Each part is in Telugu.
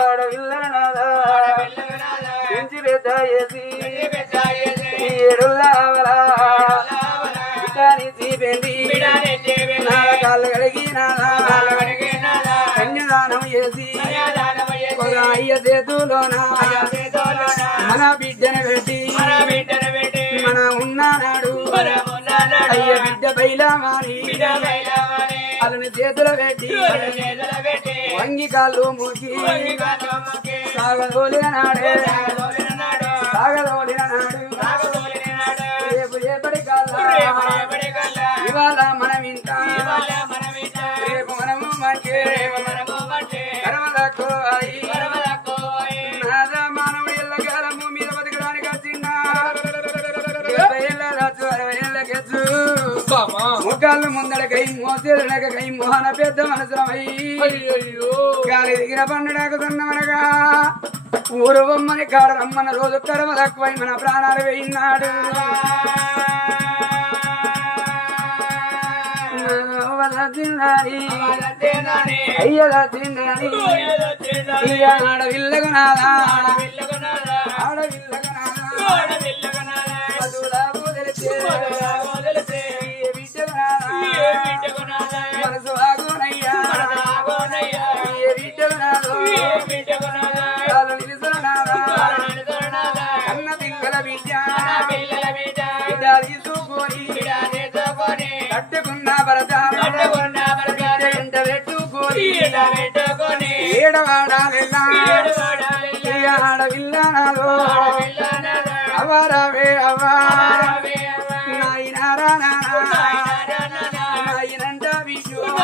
ఆడపిల్లల నాదా పెంచి పెద్ద చేసి ఈ ఏడుల్లావలా బిడ్డని తీపెండి నా కాళ్ళు కడిగి నాదా కన్యదానం చేసి ఒక అయ్య చేతులోన మన బిడ్డను పెట్టి మన ఉన్నానాడు అయ్య బిడ్డ బయలామాని వాళ్ళని చేతులు పెట్టి వంగి కాళ్ళు మూకి సాగదోలిన నాడే. సాగదోలిన నాడు. రేపు రేపటి కాళ్ళ ఇవాళ ముందడకై మోసేదనకై మోహన పెద్ద మనసులమై గాలి దిగిన పండుగకు సన్నమనగా ఊరు బొమ్మని కాడ రమ్మన్న రోజు కరమ తక్కువై మన ప్రాణాలు వేయినాడు అయ్యల తిన్నాని ఇక నాదో అవరావే అవ్వా నాయనారా నానా నాయనంట బిడ్డు ఆడవిల్ల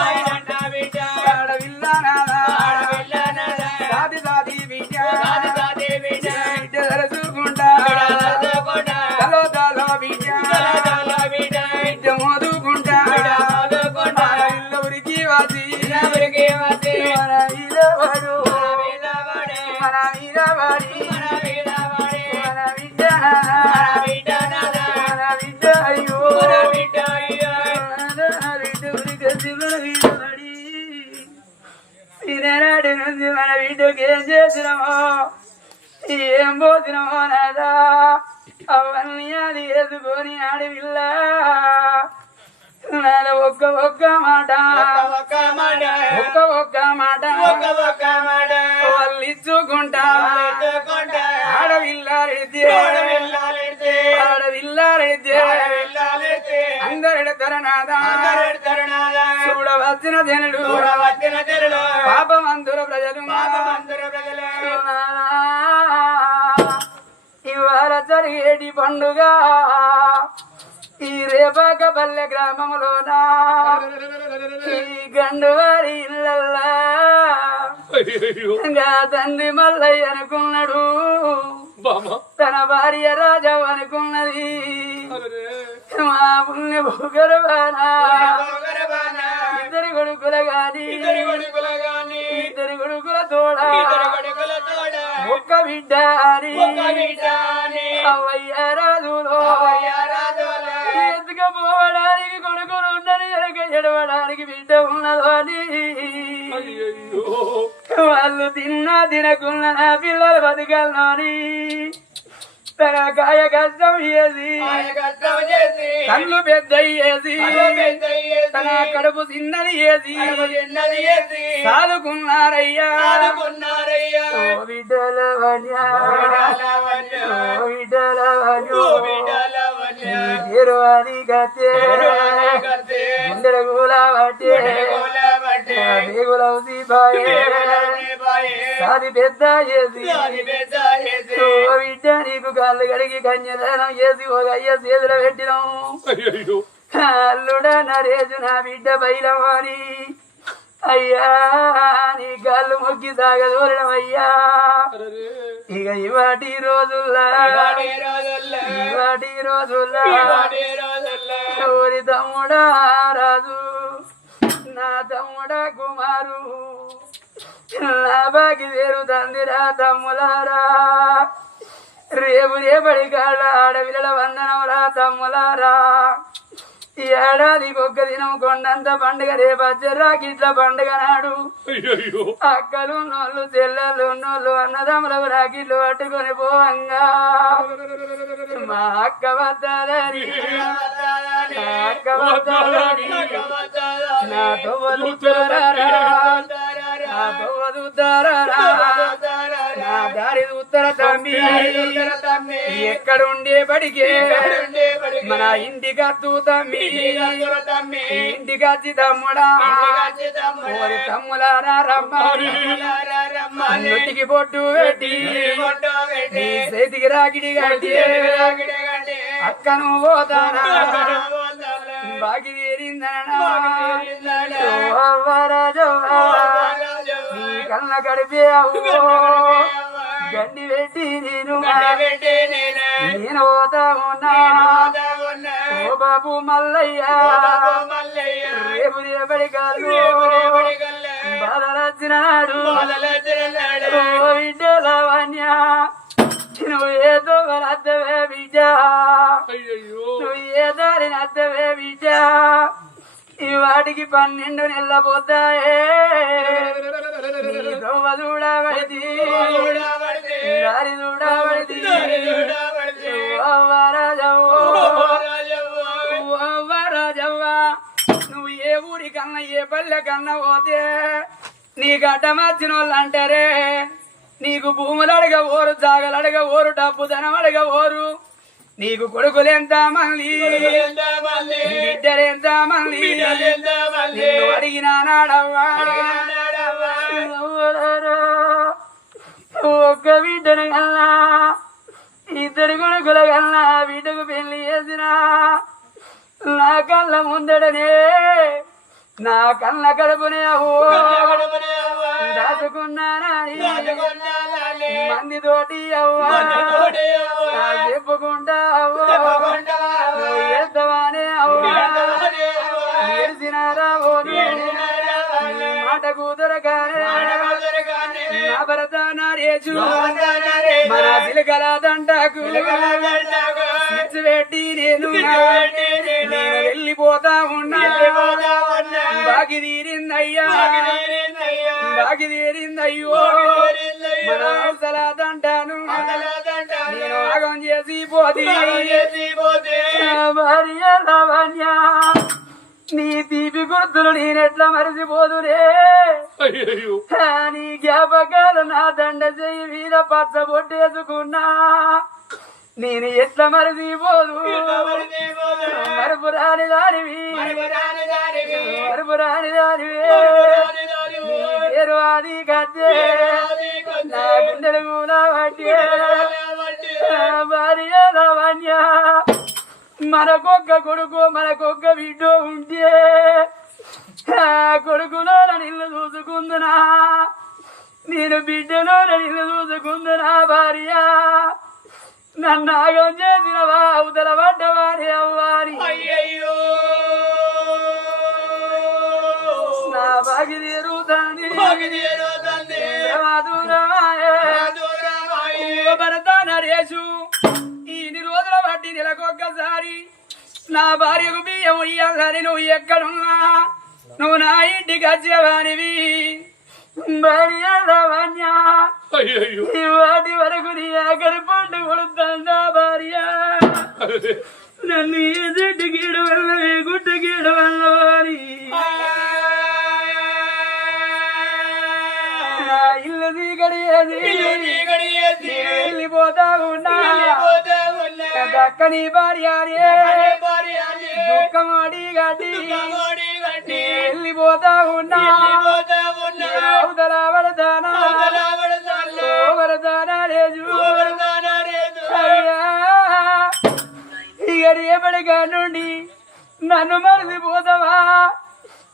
బిడ్డకి ఏం చేసినామో ఏం పోసినామో నాదా అవన్నీ అది వేసుకొని ఆడవిల్ల నాద ఒక్క ఒక్క మాట. ఒక్క ఒక్క మాట. వాళ్ళు ఇచ్చుకుంటా ఆడవిల్లారైతే ఆడవిల్లారైతే అందరి తరనాదా చూడవచ్చిన జనులు. పాపమందుర ప్రజలు. ఇవాళ జరిగేటి పండుగ. ఈ రేపాక పల్లె గ్రామంలోన ఈ గండువారి ఇళ్ళల్లా. తండ్రి మల్లయ్య అనుకున్నాడు. తన భార్య రాజా అనుకున్నది. మా పుణ్య భూగర్భానా ఇద్దరి కొడుకుల గాని ఇద్దరి కొడుకుల తోడ ఒక్క బిడ్డ అని అవయ్య రాజులో ఎత్తుకపోవడానికి కొడుకులు ఉండని ఎనక ఎడవడానికి బిడ్డ ఉన్నదో అని వాళ్ళు తిన్నా తినకున్న పిల్లలు బతకాలని తన కాయ కష్టం చేసి కళ్ళు పెద్ద చేసి తన కడుపు చిన్నది చేసి మీరు అది గతే గుండెల గూల బట్టే ఉసిబాయే సాది పెద్ద బిడ్డ నీకు కాళ్ళు కడిగి కన్యదానం చేసి ఒక అయ్య చేతులు పెట్టినాము అల్లుడా నరేజు నా బిడ్డ బయలవాణి అయ్యా నీ కాళ్ళు మొక్కి సాగదోలడం అయ్యా. ఇక ఇవాటి రోజుల్లా. ఇవాటి రోజుల్లా. ఓరి తమ్ముడా రాజు నా తమ్ముడా కుమారు. నా బాకి వేరు తందిరా తమ్ములారా రేపు రేపటి కాళ్ళ ఆడపిల్లల వందనమురా తమ్ములారా ఈ ఏడాదికి ఒక్క దినం కొండంత పండుగ రేపచ్చరాకి ఇట్లా పండుగ నాడు అక్కలు నోళ్ళు చెల్లెలు నోళ్ళు అన్నదమ్ములకు రాకిట్లు పట్టుకొని పోవంగా మా అక్క వద్దాలని. అక్క వద్దాలని నా తొవ్వదుతారా నా తొవ్వదుతారా నా దారి ఉత్తర తమ్మి ఎక్కడుండే బడికే మన ఇంటికి అత్తు తమ్మి వచ్చి తమ్ముడా తమ్ములారా రమ్మ నొట్టికి పొట్టు చేతికి రాగిడి కట్టి అక్కను పోతారా బాగి తీరిందనా కళ్ళ గడిపే గండి పెట్టి నేను. నేను పోతా ఉన్నా ఓ బాబు మల్లయ్య. రేపు రేపటి కాదు బాధలచ్చినాడు ఓ బిడ్డ లావణ్య నువ్వు ఏదో అద్దవే బిడ్డ నువ్వు ఏ దారిని అద్దవే బిడ్డ వాటికి పన్నెండు నెలల పోతాయే నీ చూడబడి దారి చూడబడి నువ్వు ఏ ఊరి కన్నా ఏ పల్లె కన్నా పోతే నీకు అడ్డమచ్చిన వాళ్ళు అంటారే నీకు భూములు అడగ ఓరు జాగలు అడగ ఓరు డబ్బు ధనం అడగ ఓరు నీకు కొడుకులు ఎంత మంది? బిడ్డలు ఎంత మంది? నిన్ను అడిగిన నాడవ్వా? ఒక్క బిడ్డను కన్నా? ఇద్దరు కొడుకుల కన్నా బిడ్డకు పెళ్ళి చేసిన? నా కళ్ళ ముందడనే నా కళ్ళ కడుపునే అవో దాచుకున్నానని మంది తోటి అవ్వా? నా? మన సిలకల దండకు పెట్టి నేను నేను వెళ్ళిపోతా ఉన్నా. బాగి తీరిందయ్యా. బాగి తీరిందయ్యో. మన అవసల దంటాను నేను ఆగం చేసి పోతి. భార్య లావణ్య. నీ తీపి గుర్తులు నేనెట్లా అయ్యయ్యో. నీ జ్ఞాపకాలు నా దండ చెయ్యి మీద పచ్చ బొట్టేసుకున్నా. నేను ఎట్లా మరిచిపోదు? మరుపు రాని దానివి. మరుపు రాని దానివి. పేరు అది కట్టే నా గుండెలు కూడా పట్టే భార్య లావణ్య. మనకొక్క కొడుకు మనకొక్క బిడ్డ ఉంటే కొడుకులో నిన్ను చూసుకుందునా? నేను బిడ్డలో నిన్ను చూసుకుందునా భార్య? నన్ను ఆగం చేసిన అవతల పడ్డవారి అవ్వారి నా బాగి తీరుతాని భరత నరేషు ఇన్ని రోజుల బట్టి నెలకొక్కసారి నా భార్యకు బియ్యం ఇయ్యాలని నువ్వు ఎక్కడున్నా? నువ్వు నా ఇంటికి వచ్చేవానివి ఈ వాటి వరకు నీ ఆఖరి పండు కొడుతుందా భార్య. నన్ను ఏ చెట్టు గీడు వల్ల ఏ గుట్ట గీడు వల్ల వారి. ఇల్లు దిగడియేది వెళ్ళిపోతా ఉన్నా దక్కని భార్య దుఃఖం అడిగటి వెళ్ళిపోతా ఉన్నా. పడతానా పడతానా అయ్యా. ఇక రేపటిగా నుండి నన్ను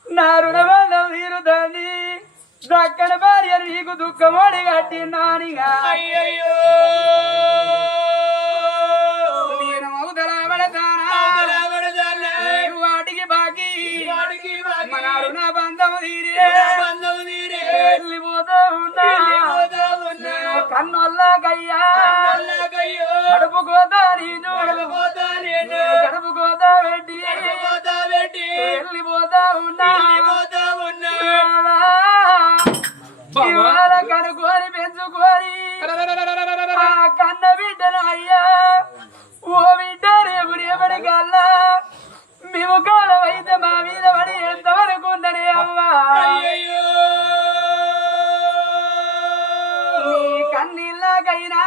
నా రుణబంధం తీరుతుంది. దక్కన భార్య నీకు దుఃఖమోడి కట్టినానిగా అయ్యయ్యో. వెళ్ళిపోతా ఉన్నా నేను. కన్నొల్లకయ్యా కడుపు కోతా నేను కడుపు కోతా పెట్టి ఉన్నా బామా ఇవాళ కనుక్కొని పెంచుకొని ఆ కన్న బిడ్డను అయ్యా. ఓ బిడ్డ రేపు రేపటి కల్లా మేము కాలం అయితే మా మీద పడి ఎంతవరకు ఉండనే అమ్మా కన్నీళ్ళకైనా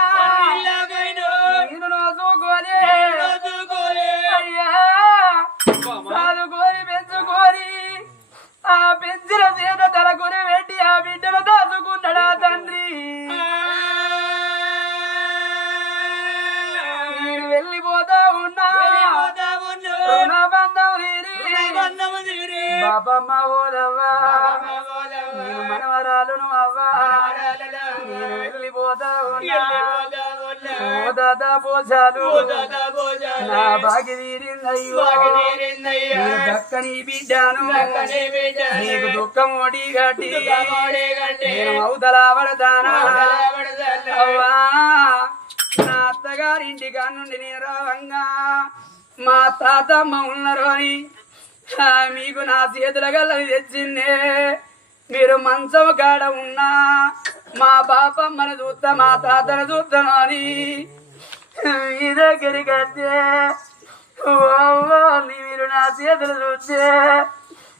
బాబమ్మ ఓదవ్వా నేను మనవరాలును అవ్వా? నేను వెళ్ళిపోతా ఉన్నా ఓ దాదా పోసాలు నా బాగి తీరిందయ్యో నేను దక్కని బిడ్డాను. నీకు దుఃఖం ఓడి గట్టి నేను అవతల పడతానా అవ్వా నా అత్తగారింటి నుండి నేను రావంగా. మా తాతమ్మ ఉన్నారు అని మీకు నా చేతుల గల్లని తెచ్చిందే. మీరు మంచం కాడ ఉన్నా మా బాపమ్మను చూస్తా మా తాతను చూస్తాను అని. మీ దగ్గరికి వస్తే మీరు నా చేతులు చూస్తే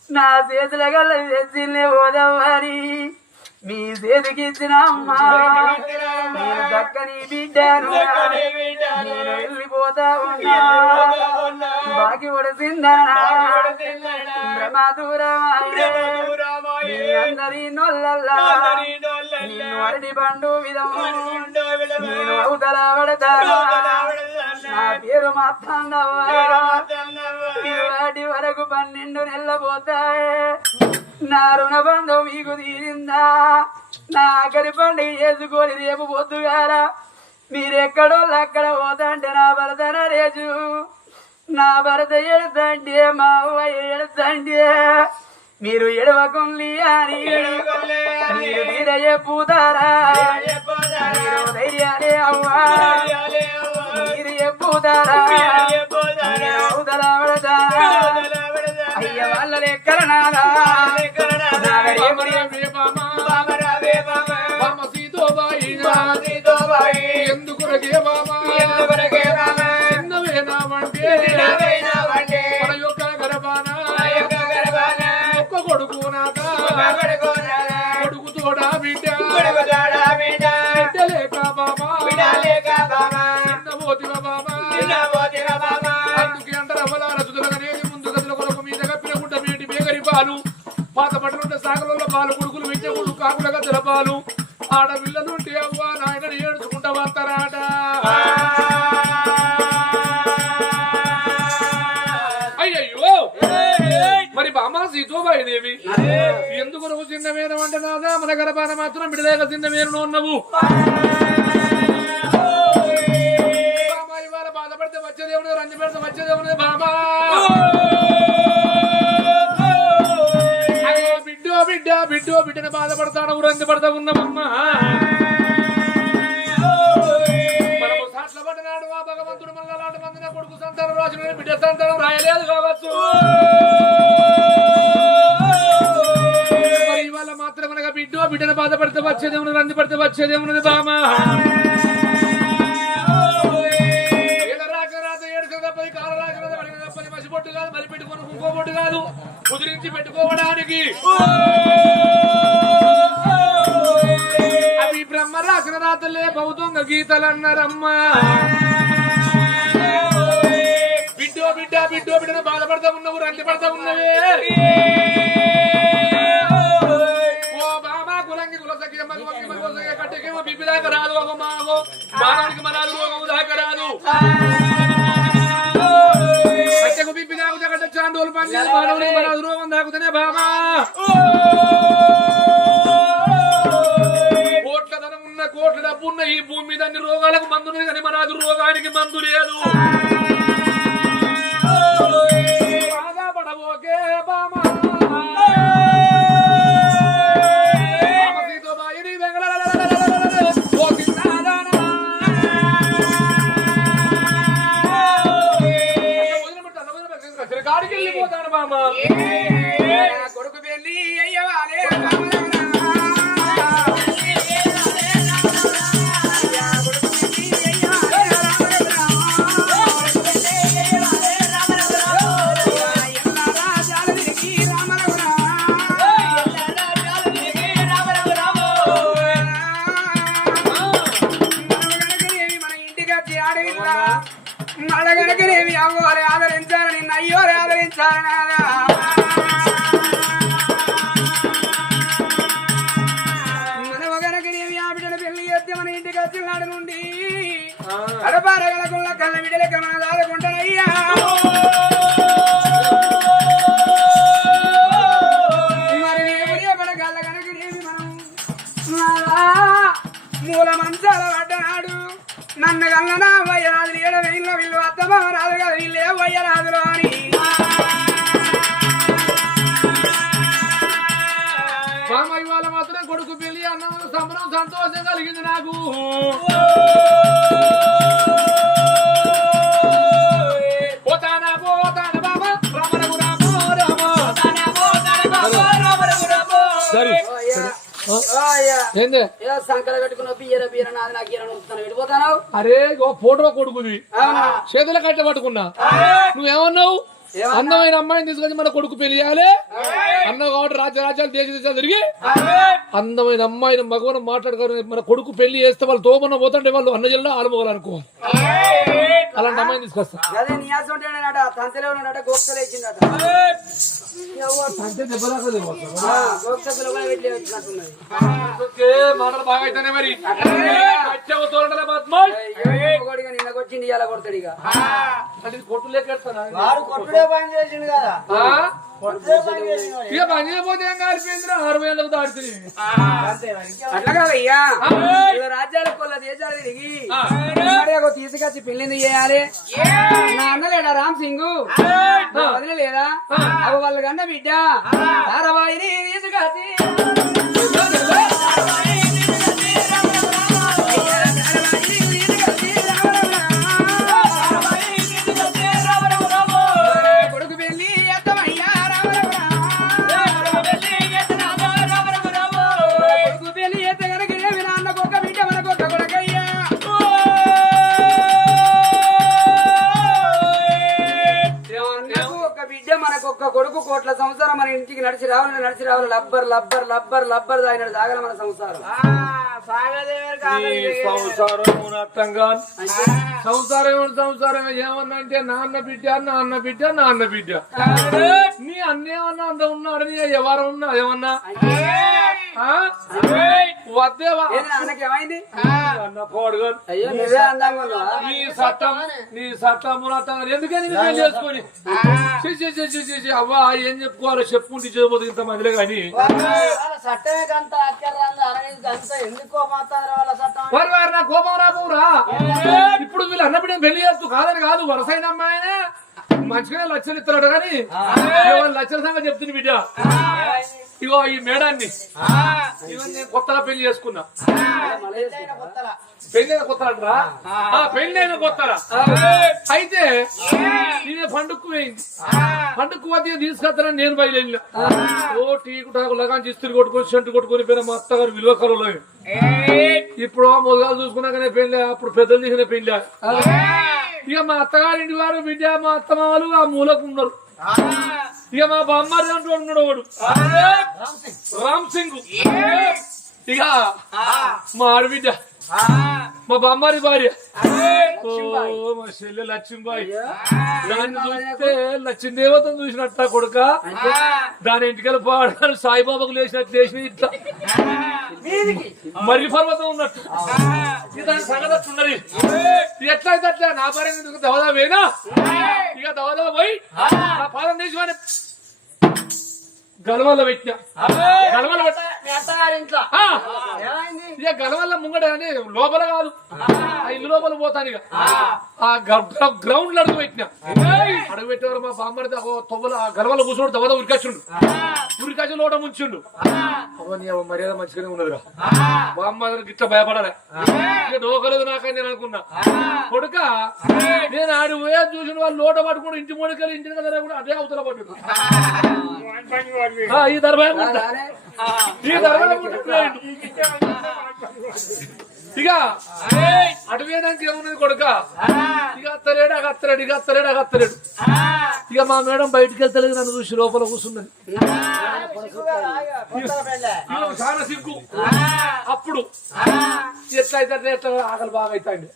నా చేతుల గల్లని తెచ్చిందే ఓదవ్వని మీ చేతికి ఇచ్చిన అమ్మా నేను దక్కని బిడ్డాను. నేను వెళ్ళిపోతా ఉన్నా. బాకి అందరి నొల్లల్లా నిన్ను అరటి పండు విధము. నేను అవతల పడతాను నా పేరు మాత్రండవ్వా వాటి వరకు పన్నెండు నెలలు పోతాయి. నా రుణ బంధం మీకు తీరిందా? నా ఆఖరి పండుగ చేసుకొని రేపు పొద్దుగాల మీరెక్కడో అక్కడ పోతాంటే నా భరత నరేజు నా భరత ఎడతంటే మా అవ్వ ఎడతంటే మీరు ఎడవకుంలి అని మీరు తీర చెప్పుతారా మీరు ధైర్యాలే అవ్వా? మీరు పడతారా? అయ్య వాళ్ళ లెక్కల నాదా ఎందుకు బామా చిన్నవేనామంటే మన యొక్క గర్భాన ఒక్క కొడుకు నాక కొడుకు తోడా బిడ్డ. బిడ్డ. లేక బామా చిన్న పోతివ బామా అందుకే అంటారు అవలాల సుధరగనేది ముందు గదుల కొరకు మీద కప్పిన గుడ్డ మీటి మేగరి పాలు. పాత పట్టుకుంటే సాగలలో పాలు కొడుకులు విద్య కొడుకు కాకుల గద్దల పాలు. ఆడపిల్లలుంటే అవ్వ నాయన ఏడుచుకుంటా దేవి ఎందుకు నువ్వు చిన్న మేనం అంటే నాదా? మన గర్భాన మాత్రం బిడలేక చిన్న మేను ఉన్నవు బాధపడితే వచ్చేదేవుడు రంజి పెడితే వచ్చేదేవుడు బాబా. అయ్యో బిడ్డో బిడ్డ బిడ్డో బిడ్డను బాధపడతాను రంజి పడతా ఉన్నామమ్మా భగవంతుడు మళ్ళీ అలాంటి మందిన కొడుకు సంతానం రాజు బిడ్డ సంతానం రాయలేదు కావచ్చు. బిడ్డను బాధపడితే వచ్చేదేమున్నది రంది పడితే వచ్చేదేమున్నది బామా. ఏళ్ళ రాక రాత ఏడుకల కాదు మరి పెట్టుకొని ఇంకో పొట్టు కాదు కుదిరించి పెట్టుకోవడానికి. అవి బ్రహ్మ రాసిన రాతలే బౌద్ధంగ గీతలు బిడ్డో బిడ్డ బిడ్డో బిడ్డను బాధపడతా ఉన్నవు రంది పడతా ఉన్నవే. మానవుడికి మనాలు రోగం దాకుతేనే బాబా కోట్ల ధనం ఉన్న కోట్ల డబ్బు ఉన్న ఈ భూమి మీద అన్ని రోగాలకు మందు కానీ మనాదు రోగానికి మందు లేదు. అడపారగలకున్న కళ్ళ బిడ్డలకి మన దాదుకుంటానయ్యా ఏందే? సంకల బియ్యర బియ్యర నాది నాకు వెళ్ళిపోతాను అరే ఫోటో కొడుకుది. చేతుల కట్ట పట్టుకున్నా. నువ్వేమన్నావు? అందమైన అమ్మాయిని తీసుకొచ్చి మన కొడుకు పెళ్ళి చేయాలి? అన్నావు కాబట్టి రాజ్య రాజ్యాలు దేశ దేశాలు తిరిగి అందమైన అమ్మాయిని మగవన మాట్లాడుకోరు మన కొడుకు పెళ్ళి చేస్తే వాళ్ళు తోమన్న పోతుంటే వాళ్ళు అన్న జిల్లా ఆలుమోగాలనుకోవాలి అలాంటి అమ్మాయిని తీసుకొస్తా. మాటలు బాగా అయితేనే మరి. వచ్చావు తోరణాల బద్మాష్. ఒకటిగా నిన్న వచ్చింది ఇలా కొడతాడు ఇక. అంటే కొట్టు లెక్కెడతానా? వాడు కొట్టుడే పని చేసిండు కదా. ఆ? కొట్టుడే పని చేసిండు ఇక పని చేయకపోతే ఏం కాలిపోయిందిరా ఆరు వేలకు దాడుతుంది అంతే మరి. అట్లా కాదయ్యా. ఇక రాజ్యాల కొల్ల దేశాలు తిరిగి ఇక్కడే తీసుకొచ్చి పెళ్ళింది చేయాలి. నా అన్న లేడా రామ్ సింగ్? నా వదిన లేదా అవ వాళ్ళ కన్నా బిడ్డ తీసుకొచ్చి. ఇంటికి నడిచి రావాలి నడిచి రావాలి. లబ్బర్ లబ్బర్ లబ్బర్ లబ్బర్ దాని సాగల మన సంసారం. సంసారం సంసారం ఏమన్నా అంటే నాన్న బిడ్డ నాన్న బిడ్డ నాన్న బిడ్డ. నీ అన్నేమన్నా అంత ఉన్నాడు? నీ ఎవరు ఉన్నా? ఏమన్నా? వద్దేవా? ఏమైంది నీ ఎందుకని పెళ్ళి చేసుకొని? అవ్వా ఏం చెప్పుకోవాలో చెప్పుకుంటే చేయబోదు ఇంత మందిలే కానీ చట్టమే కంత కోపం రాబోరా ఇప్పుడు వీళ్ళు అన్న బిడ్డ పెళ్ళి చేస్తూ కాదని కాదు వరసైన అమ్మాయినే. మంచిగానే లక్షలు ఇస్తున్నాడు కానీ లక్షల సంగతి చెప్తుంది బిడ్డ. ఇగో ఈ మేడాన్ని. కొత్తగా పెళ్ళి చేసుకున్నా. కొత్తలా. పెళ్ళి అయిన కొత్తరా అయితే నేనే పండుగకు పోయింది. పండుగకు పోతే తీసుకొస్తానని నేను బయలుదేరిన. ఓ టీకు టాకు లగాన్ ఇస్త్రీ కొట్టుకొని సెంటు కొట్టుకొని పోయిన మా అత్తగారు విలువ కలలో ఇప్పుడు మొదలు చూసుకున్నాకనే పెళ్ళి అప్పుడు పెద్దలు తీసిన పెళ్ళి ఇక మా అత్తగారింటి వారు బిడ్డ మా ఆ మూలకు ఉన్నారు. ఇక మా బామ్మారి అంటూ ఉన్నాడు వాడు రామ్ సింగ్. ఇక మా ఆడబిడ్డ. మా బామ్మారి భార్య. ఓ మా చెల్లె లక్ష్మీబాయి దాన్ని చూస్తే లక్ష్మీ దేవతను చూసినట్ట కొడుక. దాని ఇంటికెళ్ళి పాడాను సాయిబాబాకు లేచినట్టు లేచిన ఇట్లా. మరి పర్వతం ఉన్నట్టు. దాని సంగతి అట్లా ఉన్నది ఇది ఎట్లా అయితే అట్లా నా భార్య దవదా వేనా ఇక దవదా పోయి నా పాదం తీసి వాడిని గలవల్ల పెట్టిన. గలవల్ల పెట్ట. ఇక గలవల్ల అని లోపల కాదు. ఆ. ఇల్లు లోపల పోతాను ఇక. ఆ. గ్రౌండ్లో అడుగు పెట్టిన. అడుగు పెట్టేవారు మా బామ్మడి తొవ్వల ఆ గలవల్ల కూర్చోడు దవద ఉరికొచ్చుండు ఉరికొచ్చి లోట ముంచుండు. అవ్వ నీ అవ్వ మర్యాద మంచిగానే ఉన్నదిరా. బామ్మ దగ్గర గిట్ల భయపడాలి. ఇక డోకలేదు నాకని నేను అనుకున్నా. కొడుక నేను ఆడి పోయా చూసిన వాళ్ళు లోట పట్టుకుని ఇంటి మూడికలు ఇంటి దగ్గర కూడా అదే అవతల ఆ, ఈ ఇక అటువేనాక ఏమున్నది కొడుక? ఇక అత్తలేడు అగ అత్తలేడు ఇక అత్తలేడు అగ అత్తలేడు. ఇక మా మేడం బయటికి వెళ్తలేదు నన్ను చూసి లోపల కూర్చున్నది చాలా సిగ్గు అప్పుడు. ఎట్లా అయితే ఎట్లా ఆకలి బాగా అవుతాండి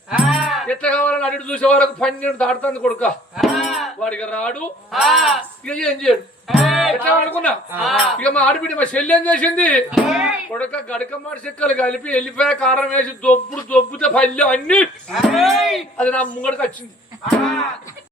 ఎట్లా కావాలని అడిగి చూసే వరకు పన్నెండు దాడుతుంది కొడుక. వాడికి రాడు. ఇక ఏం చేయడు? ఎట్లా అనుకున్నా? ఇక మా ఆడబిడ్డ మా చెల్లి ఏం చేసింది? కొడుక గడక మాట చెక్కలు కలిపి వెళ్ళిపోయా కారం వేసి దొబ్బుడు దొబ్బుతే పల్లె అన్ని. అది నా ముంగడికి వచ్చింది.